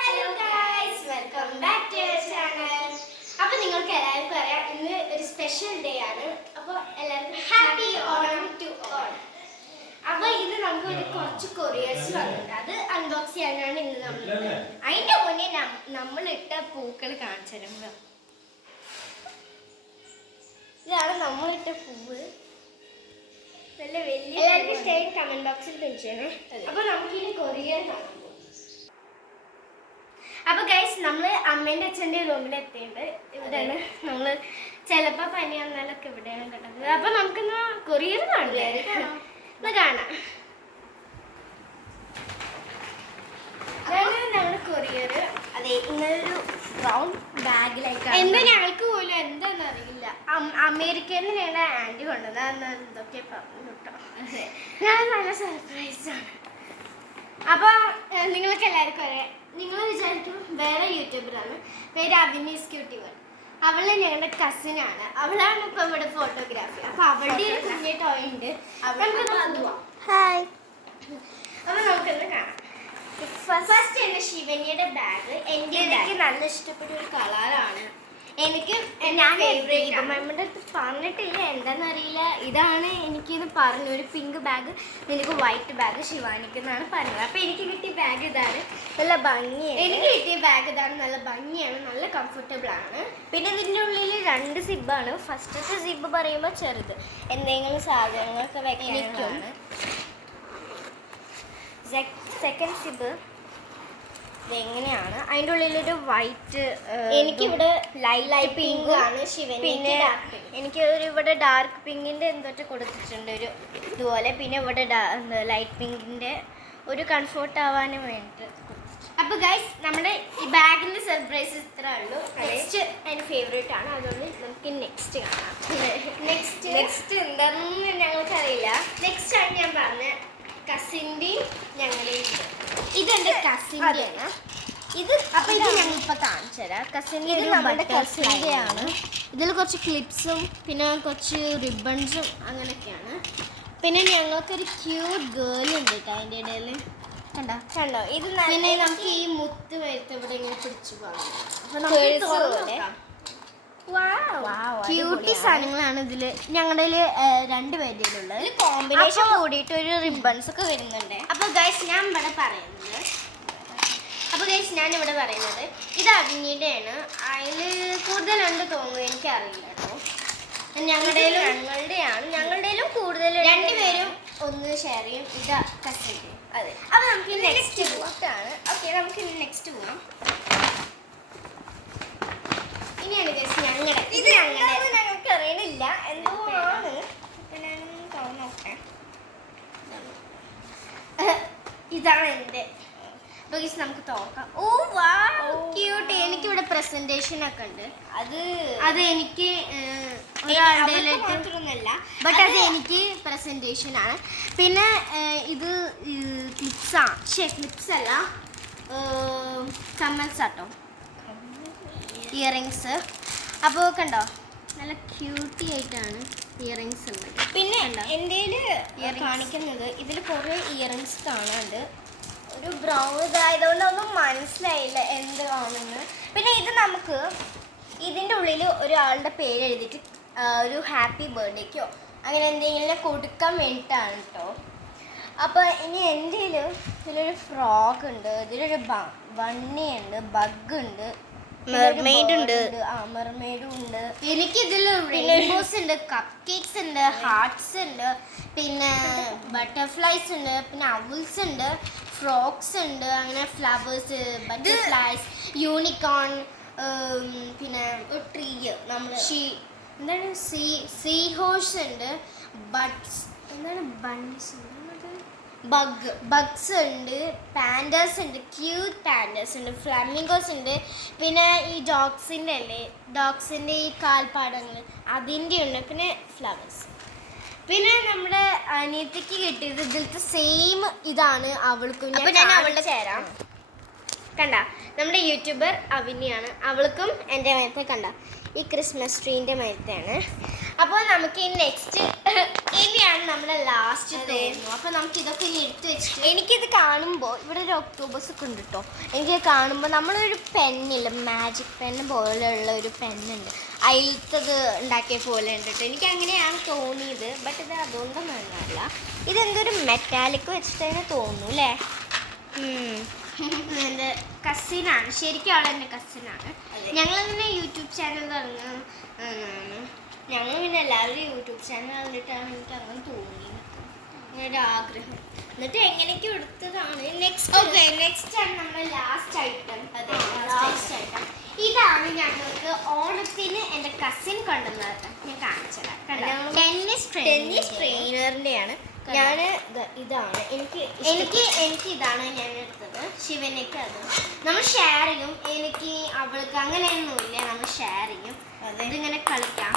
Hello guys, welcome back to our channel. അപ്പോൾ നിങ്ങൾക്ക് എല്ലാവർക്കും അറിയാം ഇന്ന് ഒരു സ്പെഷ്യൽ ഡേ ആണ്. അപ്പോൾ എല്ലാവർക്കും ഹാപ്പി ഓണം ടു ഓൾ. അപ്പോൾ ഇത് നമുക്ക് ഒരു കുറച്ച് കൊറിയേഴ്സ് വന്നിട്ടുണ്ട്. അത് അൺബോക്സ് ചെയ്യാനാണ് ഇന്ന് നമ്മൾ. അതിൻ്റെ മുന്നേ നമ്മളിട്ട പൂക്കൾ കാണിച്ചു തരുമ്പോൾ ഇതാണ് നമ്മളിട്ട പൂവ്. നല്ല വലിയ എല്ലാവർക്കും ഇഷ്ടമായി കമന്റ് ബോക്സിൽ പിടിച്ചേ. അപ്പോൾ നമുക്കിനി കൊറിയർ കാണാം. അപ്പോൾ ഗൈസ്, നമ്മൾ അമ്മേൻ്റെ അച്ഛൻ്റെ റൂമിൽ എത്തിയിട്ടുണ്ട്. ഇവിടെയാണ് നമ്മൾ ചിലപ്പോൾ പനി വന്നാലൊക്കെ ഇവിടെയാണ് കിടക്കുന്നത്. അപ്പോൾ നമുക്കിന്ന് കൊറിയർ കാണില്ലേ, കാണാം. ഞങ്ങൾ കൊറിയർ അതെ ഇങ്ങനൊരു ബ്രൗൺ ബാഗിലായിട്ടാണ്. എന്താ ഞങ്ങൾക്ക് പോലും എന്താണെന്ന് അറിയില്ല. അമേരിക്കയിൽ നിന്ന് ഞങ്ങളുടെ ആൻറ്റി കൊണ്ടുവന്നത് എന്തൊക്കെ പറഞ്ഞു കേട്ടോ. ഞാൻ നല്ല സർപ്രൈസാണ്. അപ്പോൾ നിങ്ങൾക്ക് എല്ലാവർക്കും അറിയാം, നിങ്ങൾ വിചാരിക്കും വേറെ യൂട്യൂബറാണ്, പേര് അവിനീസ് ക്യൂട്ടി വൺ. അവള് ഞങ്ങളുടെ കസിനാണ്. അവളാണ് ഇപ്പൊ ഇവിടെ ഫോട്ടോഗ്രാഫി. അപ്പൊ അവളുടെ ഒരു കുഞ്ഞ ടോയ് ഉണ്ട്. ഹായ്. അപ്പൊ നമുക്കൊന്ന് കാണാം. ഫസ്റ്റ് എന്റെ ശിവനിയുടെ ബാഗ്. എനിക്ക് നല്ല ഇഷ്ടപ്പെട്ട ഒരു കളറാണ്. എനിക്ക് ഞാൻ ദീപമ്മയുടെ അടുത്ത് പറഞ്ഞിട്ടില്ല, എന്താണെന്നറിയില്ല. ഇതാണ് എനിക്കിത് പറഞ്ഞു, ഒരു പിങ്ക് ബാഗ്, എനിക്ക് വൈറ്റ് ബാഗ് ശിവാനിക്ക് എന്നാണ് പറഞ്ഞത്. അപ്പോൾ എനിക്ക് കിട്ടിയ ബാഗ് ഇതാണ്, നല്ല ഭംഗിയാണ്. എനിക്ക് കിട്ടിയ ബാഗ് ഇതാണ്, നല്ല ഭംഗിയാണ്, നല്ല കംഫർട്ടബിൾ ആണ്. പിന്നെ ഇതിൻ്റെ ഉള്ളിൽ 2 സിബാണ്. ഫസ്റ്റത്തെ സിബ് പറയുമ്പോൾ ചെറുത്, എന്തെങ്കിലും സാധനങ്ങളൊക്കെ വെക്കാനാണ്. സെക്കൻഡ് സിബ് ഇതെങ്ങനെയാണ്, അതിൻ്റെ ഉള്ളിലൊരു വൈറ്റ്, എനിക്കിവിടെ ലൈറ്റ് പിങ്ക് ആണ് ശിവൻ. പിന്നെ എനിക്ക് ഇവിടെ ഡാർക്ക് പിങ്കിൻ്റെ എന്തോട്ട് കൊടുത്തിട്ടുണ്ട് ഒരു ഇതുപോലെ. പിന്നെ ഇവിടെ ലൈറ്റ് പിങ്കിൻ്റെ ഒരു കംഫർട്ട് ആവാനും വേണ്ടിയിട്ട്. അപ്പോൾ ഗൈസ്, നമ്മുടെ ഈ ബാഗിൻ്റെ സർപ്രൈസ് ഇത്ര ഉള്ളൂ. നെക്സ്റ്റ് എൻ്റെ ഫേവറേറ്റ് ആണ്, അതുകൊണ്ട് നമുക്ക് നെക്സ്റ്റ് കാണാം. നെക്സ്റ്റ് എന്താണെന്ന് ഞങ്ങൾക്കറിയില്ല. നെക്സ്റ്റ് ആണ് ഞാൻ പറഞ്ഞ കസിൻ്റെയും ഞങ്ങളുടെയും. ഇതെൻ്റെ കസിൻ്റെ ആണ് ഇത്. അപ്പോൾ ഇത് ഞങ്ങളിപ്പോൾ കാണിച്ചു തരാം. കസിൻ്റെ നമ്മുടെ കസിൻ്റെ ആണ്. ഇതിൽ കുറച്ച് ക്ലിപ്സും പിന്നെ കുറച്ച് റിബൺസും അങ്ങനെയൊക്കെയാണ്. പിന്നെ ഞങ്ങൾക്കൊരു ക്യൂട്ട് ഗേൾ ഉണ്ട് കേട്ടോ അതിൻ്റെ ഇടയിൽ. കണ്ടോ ഇത്. പിന്നെ നമുക്ക് ഈ മുത്ത് വരുത്ത് ഇവിടെ ഇങ്ങനെ പിടിച്ചു പോകാം. അപ്പോൾ നമുക്ക് ക്യൂട്ടി സാധനങ്ങളാണ് ഇതിൽ. ഞങ്ങളുടെ 2 പേരുള്ളത്. കോമ്പിനേഷൻ കൂടിയിട്ട് ഒരു റിബൺസ് ഒക്കെ വരുന്നുണ്ട്. അപ്പോൾ ഗൈസ്, ഞാനിവിടെ പറയുന്നത് ഇത് അവിനിയുടെയാണ്. അതിൽ കൂടുതലുണ്ട് തോന്നുന്നു, എനിക്കറിയില്ല കേട്ടോ. ഞങ്ങളുടെയിലും കൂടുതൽ 2 പേരും ഒന്ന് ഷെയർ ചെയ്യും. ഇത് കസിൻ്റെ. അതെ. അപ്പോൾ നമുക്ക് നെക്സ്റ്റ് പോവാണ്. ഓക്കെ, നമുക്ക് നെക്സ്റ്റ് പോവാം. ഇനിയാണ് ഗൈസ് ഞങ്ങളുടെ. ഇത് ഞങ്ങൾക്ക് അറിയണില്ല, എന്തോ ആണ്. നോക്കട്ടെ, ഇതാണ് എൻ്റെ. അപ്പോൾ ഗൈസ് നമുക്ക് തുറക്കാം. ഓ വാ, ക്യൂട്ട്. എനിക്കിവിടെ പ്രസൻറ്റേഷൻ ഒക്കെ ഉണ്ട്. അത് എനിക്ക് ഒരാളുടെ, ബട്ട് അത് എനിക്ക് പ്രസൻറ്റേഷൻ ആണ്. പിന്നെ ഇത് ക്ലിപ്സാണ്. ക്ലിപ്സ് അല്ല, കമ്മൽസ് ആട്ടോ, ഇയറിങ്സ്. അപ്പോൾ കണ്ടോ, നല്ല ക്യൂട്ടി ആയിട്ടാണ് ഇയറിങ്സ് ഉള്ളത്. പിന്നെ എൻ്റെ കാണിക്കുന്നത് ഇതിൽ കുറേ ഇയറിങ്സ് കാണാനുണ്ട്. ഒരു ബ്രൗൺ ഇതായതുകൊണ്ട് ഒന്നും മനസ്സിലായില്ല എന്താണെന്ന്. പിന്നെ ഇത് നമുക്ക് ഇതിൻ്റെ ഉള്ളിൽ ഒരാളുടെ പേര് എഴുതിയിട്ട് ഒരു ഹാപ്പി ബർത്ത്ഡേക്കോ അങ്ങനെ എന്തെങ്കിലും കൊടുക്കാൻ വേണ്ടിയിട്ടാണ് കേട്ടോ. അപ്പോൾ ഇനി എൻ്റെ ഇതിലൊരു ഫ്രോഗ് ഉണ്ട്, ഇതിലൊരു ബണ്ണി ഉണ്ട്, ബഗ് ഉണ്ട്, മെർമെയ്ഡ് ഉണ്ട്. മെർമെയ്ഡും ഉണ്ട്. എനിക്കിതിൽ റെയിൻബോസ് ഉണ്ട്, കപ്പ് കേക്ക്സ് ഉണ്ട്, ഹാർട്ട്സ് ഉണ്ട്, പിന്നെ ബട്ടർഫ്ലൈസ് ഉണ്ട്, പിന്നെ അവൽസ് ഉണ്ട്, ഫ്രോക്സ് ഉണ്ട്, അങ്ങനെ ഫ്ലവേഴ്സ്, ബട്ടർഫ്ലൈസ്, യൂണിക്കോൺ, പിന്നെ ഒരു ട്രീ, നമ്മൾ എന്താണ് സീ ഹോഴ്സ് ഉണ്ട്, ബഡ്സ് എന്താണ് ബൺസ് ഉണ്ട്, ബഗ്സ് ഉണ്ട്, പാൻഡേഴ്സ് ഉണ്ട്, ക്യൂട്ട് പാൻഡേഴ്സ് ഉണ്ട്, ഫ്ലാമിംഗോസ് ഉണ്ട്. പിന്നെ ഈ ഡോഗ്സിൻ്റെ ഈ കാൽപ്പാടങ്ങൾ അതിൻ്റെ ഉണ്ട്. പിന്നെ ഫ്ലവേഴ്സ്. പിന്നെ നമ്മുടെ അനിയത്തിക്ക് കിട്ടിയത് ഇതിലത്തെ സെയിം ഇതാണ് അവൾക്കും. ഞാൻ അവളുടെ ചേരാം. കണ്ട, നമ്മുടെ യൂട്യൂബർ അവിനിയാണ്. അവൾക്കും എൻ്റെ മരത്തെ കണ്ട ഈ ക്രിസ്മസ് ട്രീൻ്റെ മരത്താണ്. അപ്പോൾ നമുക്ക് ഈ നെക്സ്റ്റ് ഇനിയാണ് നമ്മുടെ ലാസ്റ്റ് തോന്നുന്നു. അപ്പോൾ നമുക്ക് ഇതൊക്കെ ഇനി എടുത്ത് വെച്ചിട്ട് എനിക്കിത് കാണുമ്പോൾ ഇവിടെ ഒരു ഒക്ടോബസ് ഒക്കെ ഉണ്ട് കേട്ടോ. എനിക്ക് കാണുമ്പോൾ നമ്മളൊരു പെന്നില്ല, മാജിക് പെന്ന് പോലെയുള്ള ഒരു പെന്നുണ്ട്, അതിലത്തത് ഉണ്ടാക്കിയ പോലെ ഉണ്ട് കേട്ടോ. എനിക്ക് അങ്ങനെയാണ് തോന്നിയത്. ബട്ട് ഇത് അതുകൊണ്ടൊന്നും അല്ല, ഇതെന്തൊരു മെറ്റാലിക് വെച്ചിട്ട് തന്നെ തോന്നുന്നു അല്ലേ. എൻ്റെ കസിനാണ്, ശരിക്കും അവൾ എൻ്റെ കസിനാണ്. ഞങ്ങളിങ്ങനെ യൂട്യൂബ് ചാനൽ തുടങ്ങാൻ, ഞങ്ങൾ പിന്നെ എല്ലാവരും യൂട്യൂബ് ചാനൽ കണ്ടിട്ടാണ് എനിക്ക് അങ്ങനെ തോന്നി, അങ്ങനെ ആഗ്രഹം. എന്നിട്ട് എങ്ങനെയൊക്കെ എടുത്തതാണ്. നെക്സ്റ്റ് ആണ് നമ്മുടെ ലാസ്റ്റ് ഐറ്റം. അതെ, ലാസ്റ്റ് ഐറ്റം ഇതാണ് ഞങ്ങൾക്ക് ഓണത്തിന് എൻ്റെ കസിൻ കൊണ്ടുവന്നത്. ഞാൻ കാണിച്ചത് ടെന്നീസ് ട്രെയിനറിൻ്റെയാണ്. ഞാൻ ഇതാണ് എനിക്ക് ഇതാണ് ഞാൻ എടുത്തത്. ശിവനക്ക് അത് നമ്മൾ ഷെയർ ചെയ്യും. എനിക്ക് അവൾക്ക് അങ്ങനെയൊന്നുമില്ല, നമ്മൾ ഷെയർ ചെയ്യും. ഇതിങ്ങനെ കളിക്കാം.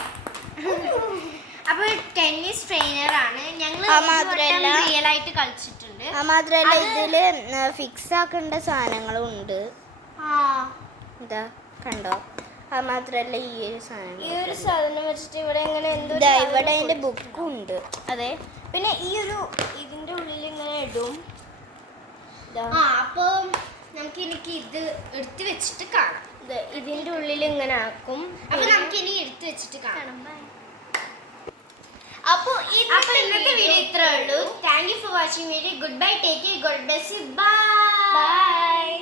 അപ്പോൾ ടെന്നീസ് ട്രെയിനറാണ്. ഞങ്ങൾ റിയൽ ആയിട്ട് കളിച്ചിട്ടുണ്ട്. മാത്രമല്ല ഇതില് ഫിക്സ് ആക്കേണ്ട സാധനങ്ങളും ഉണ്ട്. ഇതാ കണ്ടോ. അത് മാത്രല്ല ഈ ഒരു സാധനം വെച്ചിട്ട് ഇവിടെ ഇങ്ങനെ എന്തോ ഇവിടെ അതിന്റെ ബുക്കും ഉണ്ട്. അതെ, പിന്നെ ഇതിന്റെ ഉള്ളിൽ ഇങ്ങനെ ഇടും. അപ്പോൾ നമുക്ക് എനിക്ക് ഇത് എടുത്ത് വെച്ചിട്ട് കാണാം. ഇതിന്റെ ഉള്ളിൽ ഇങ്ങനെ ആക്കും. അപ്പോൾ നമുക്ക് ഇനി എടുത്ത് വെച്ചിട്ട് കാണാം. അപ്പോൾ ഇന്നത്തെ വീഡിയോ ഇത്രേ ഉള്ളൂ. Thank you for watching video. Good bye, take care, God bless you, by.